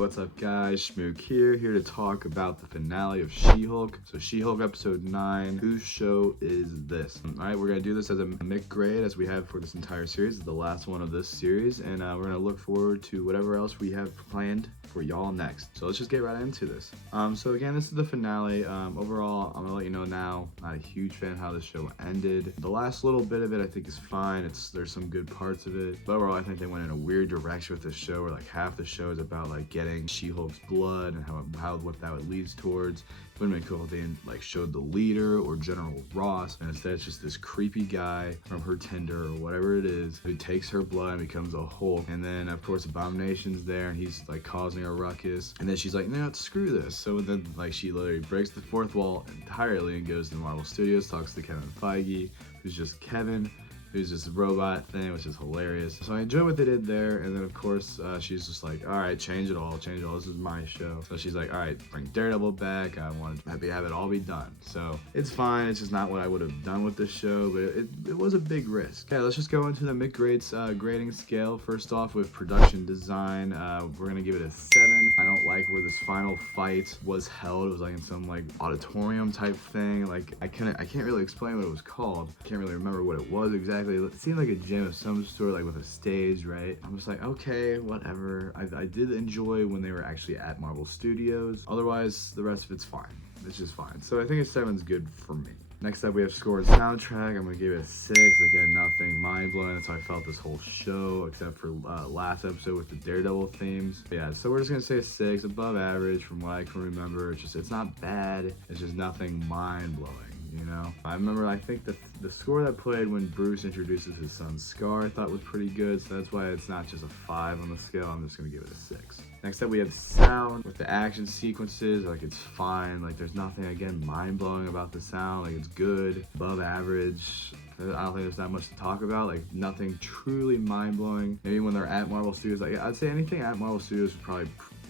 what's up guys? Schmook here to talk about the finale of She-Hulk. So She-Hulk episode 9, whose show is this? Alright, we're gonna do this as a MCubed-Grade as we have for this entire series. It's the last one of this series, and we're gonna look forward to whatever else we have planned for y'all next. So let's just get right into this. So again, this is the finale. Overall, I'm gonna let you know now, not a huge fan of how this show ended. The last little bit of it I think is fine. There's some good parts of it. But overall, I think they went in a weird direction with this show where like half the show is about like getting She-Hulk's blood and what that would lead towards. It would have been cool if they like showed the leader or General Ross, and instead it's just this creepy guy from her Tinder or whatever it is who takes her blood and becomes a Hulk. And then of course Abomination's there and he's like causing a ruckus, and then she's like, no, screw this. So then like she literally breaks the fourth wall entirely and goes to Marvel Studios, talks to Kevin Feige, who's just Kevin, who's this robot thing, which is hilarious. So I enjoy what they did there. And then of course she's just like, all right, change it all, this is my show. So she's like, all right, bring Daredevil back, I want to have it all be done. So it's fine, it's just not what I would have done with this show, but it was a big risk. Okay, let's just go into the MCubed's grading scale. First off, with production design, we're gonna give it a 7. I don't like where this final fight was held. It was like in some like auditorium type thing. Like I can't really explain what it was called. I can't really remember what it was exactly. It seemed like a gym of some sort, like with a stage, right? I'm just like, okay, whatever. I did enjoy when they were actually at Marvel Studios. Otherwise, the rest of it's fine. It's just fine. So I think a 7's good for me. Next up, we have score and soundtrack. I'm gonna give it a 6. Again, nothing mind-blowing. That's how I felt this whole show, except for last episode with the Daredevil themes. But yeah, so we're just gonna say a 6, above average from what I can remember. It's not bad. It's just nothing mind-blowing. You know, I remember, I think the score that played when Bruce introduces his son Scar I thought was pretty good, so that's why it's not just a 5 on the scale. I'm just gonna give it a 6. Next up, we have sound. With the action sequences, like it's fine. Like there's nothing, again, mind-blowing about the sound. Like it's good, above average. I don't think there's that much to talk about. Like nothing truly mind-blowing. Maybe when they're at Marvel Studios, like I'd say anything at Marvel Studios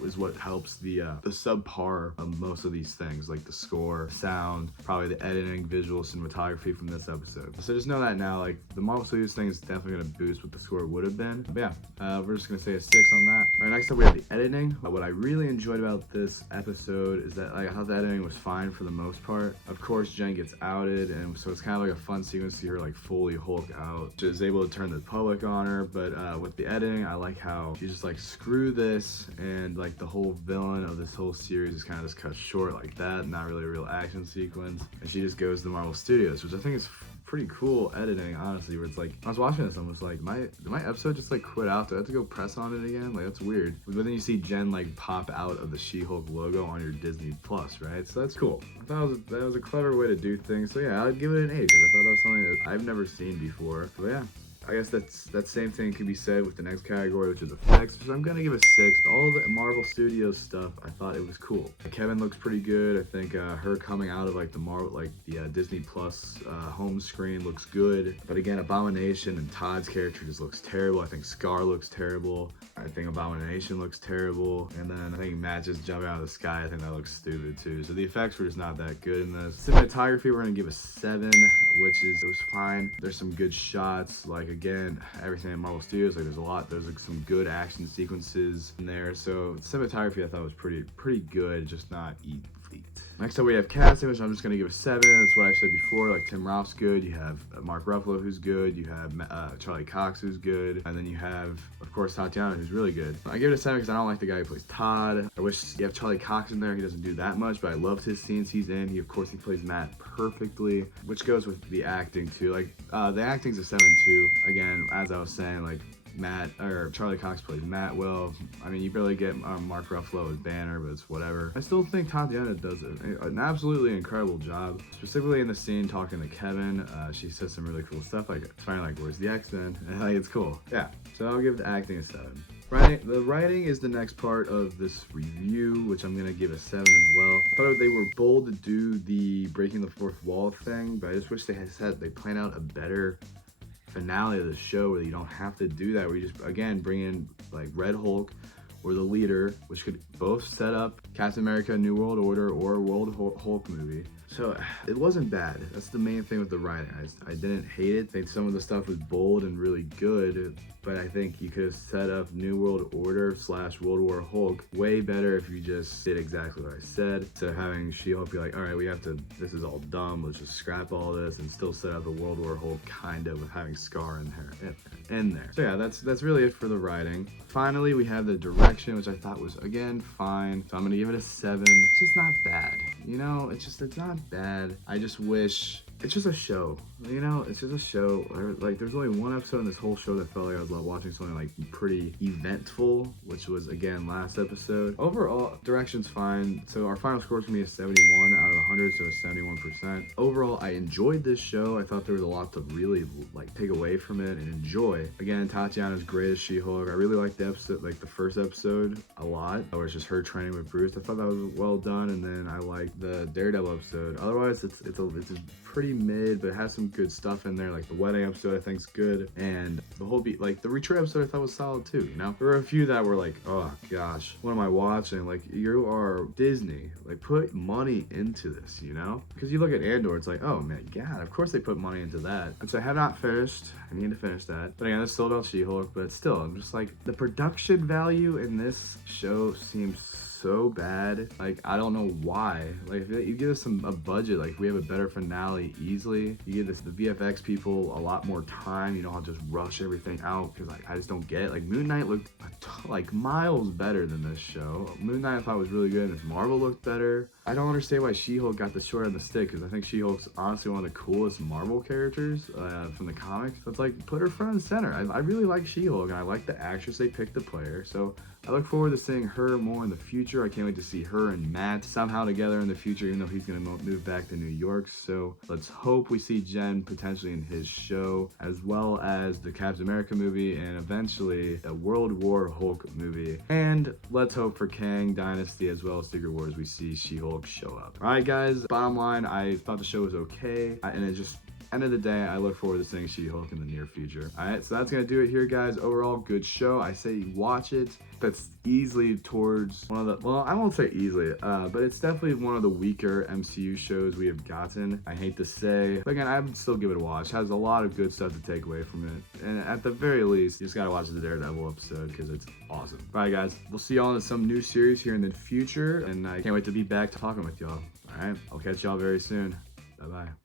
is what helps the subpar of most of these things, like the score, sound, probably the editing, visual, cinematography from this episode. So just know that now, like the Marvel Studios thing is definitely gonna boost what the score would have been. But yeah, we're just gonna say a 6 on that. All right, next up we have the editing. What I really enjoyed about this episode is that like I thought the editing was fine for the most part. Of course, Jen gets outed, and so it's kind of like a fun sequence to see her like fully Hulk out. She is able to turn the public on her, but with the editing, I like how she's just like, screw this, and like the whole villain of this whole series is kind of just cut short like that, not really a real action sequence, and she just goes to Marvel Studios, which I think is pretty cool editing, honestly, where it's like, I was watching this, I was like, did my episode just like quit out? Do I have to go press on it again? Like, that's weird. But then you see Jen like pop out of the She-Hulk logo on your Disney Plus, right? So that's cool. I thought that was a clever way to do things. So yeah, I'd give it an 8 because I thought that was something that I've never seen before. But yeah, I guess that same thing could be said with the next category, which is effects. So I'm gonna give a 6. All the Marvel Studios stuff, I thought it was cool. Kevin looks pretty good. I think her coming out of like the Disney Plus home screen looks good. But again, Abomination and Todd's character just looks terrible. I think Scar looks terrible. I think Abomination looks terrible. And then I think Matt just jumping out of the sky, I think that looks stupid too. So the effects were just not that good in this. Cinematography, we're gonna give a 7, it was fine. There's some good shots, like again, everything in Marvel Studios, like there's like some good action sequences in there. So cinematography I thought was pretty good, just not elite. Next up we have casting, which I'm just gonna give a 7. That's what I said before. Like Tim Roth's good, you have Mark Ruffalo who's good, you have Charlie Cox who's good, and then you have of course Tatiana who's really good. I give it a 7 because I don't like the guy who plays Todd. I wish you have Charlie Cox in there. He doesn't do that much, but I loved his scenes he's in. He plays Matt perfectly, which goes with the acting too. Like the acting's a 7 too. Again, as I was saying, like Charlie Cox plays Matt well. I mean, you barely get Mark Ruffalo as Banner, but it's whatever. I still think Tatiana does an absolutely incredible job, specifically in the scene talking to Kevin. She says some really cool stuff, like it's finally like, where's the X-Men? And like, it's cool. Yeah, so I'll give the acting a 7. The writing is the next part of this review, which I'm gonna give a 7 as well. I thought they were bold to do the breaking the fourth wall thing, but I just wish they planned out a better finale of the show where you don't have to do that, where you just again bring in like Red Hulk or the leader, which could both set up Captain America New World Order or a World Hulk movie. So it wasn't bad. That's the main thing with the writing. I didn't hate it. I think some of the stuff was bold and really good. but I think you could have set up New World Order / World War Hulk way better if you just did exactly what I said. So having She-Hulk be like, all right, this is all dumb, let's just scrap all this and still set up the World War Hulk kind of with having Scar in there. So yeah, that's really it for the writing. Finally, we have the direction, which I thought was, again, fine. So I'm gonna give it a 7. It's just not bad. You know, it's not bad. I just wish, it's just a show. You know, it's just a show. Like, there's only one episode in this whole show that felt like I was watching something like pretty eventful, which was, again, last episode. Overall, direction's fine. So our final score is gonna be a 71 out of 100, so a 71%. Overall, I enjoyed this show. I thought there was a lot to really like take away from it and enjoy. Again, Tatiana's great as She-Hulk. I really liked the episode, like the first episode, a lot. Where it's just her training with Bruce. I thought that was well done, and then I liked the Daredevil episode. Otherwise, it's pretty mid, but it has some good stuff in there. Like the wedding episode, I think is good, and the whole like the retreat episode, I thought was solid too. You know, there were a few that were like, oh gosh, what am I watching? Like, you are Disney. Like, put money into this, you know? Because you look at Andor, it's like, oh man, God, of course they put money into that. And so I have not finished. I need to finish that. But again, it's still about She-Hulk, but still, I'm just like, the production value in this show seems so bad. Like, I don't know why. Like, if you give us a budget, like we have a better finale easily. You give the VFX people a lot more time. You know, I'll just rush everything out because like I just don't get it. Like, Moon Knight looked like miles better than this show. Moon Knight I thought was really good. Miss Marvel looked better. I don't understand why She-Hulk got the short end of the stick, because I think She-Hulk's honestly one of the coolest Marvel characters from the comics. So it's like, put her front and center. I really like She-Hulk, and I like the actress they picked to play her. So I look forward to seeing her more in the future. I can't wait to see her and Matt somehow together in the future, even though he's going to move back to New York. So let's hope we see Jen potentially in his show, as well as the Captain America movie, and eventually a World War Hulk movie. And let's hope for Kang Dynasty as well as Secret Wars, we see She-Hulk show up. All right, guys, bottom line, I thought the show was okay, and it just, end of the day, I look forward to seeing She-Hulk in the near future. All right, so that's gonna do it here, guys. Overall, good show. I say watch it. That's easily towards one of the, well, I won't say easily, but it's definitely one of the weaker MCU shows we have gotten. I hate to say, but again, I would still give it a watch. It has a lot of good stuff to take away from it, and at the very least, you just gotta watch the Daredevil episode because it's awesome. All right, guys, we'll see y'all in some new series here in the future, and I can't wait to be back talking with y'all. All right, I'll catch y'all very soon. Bye-bye.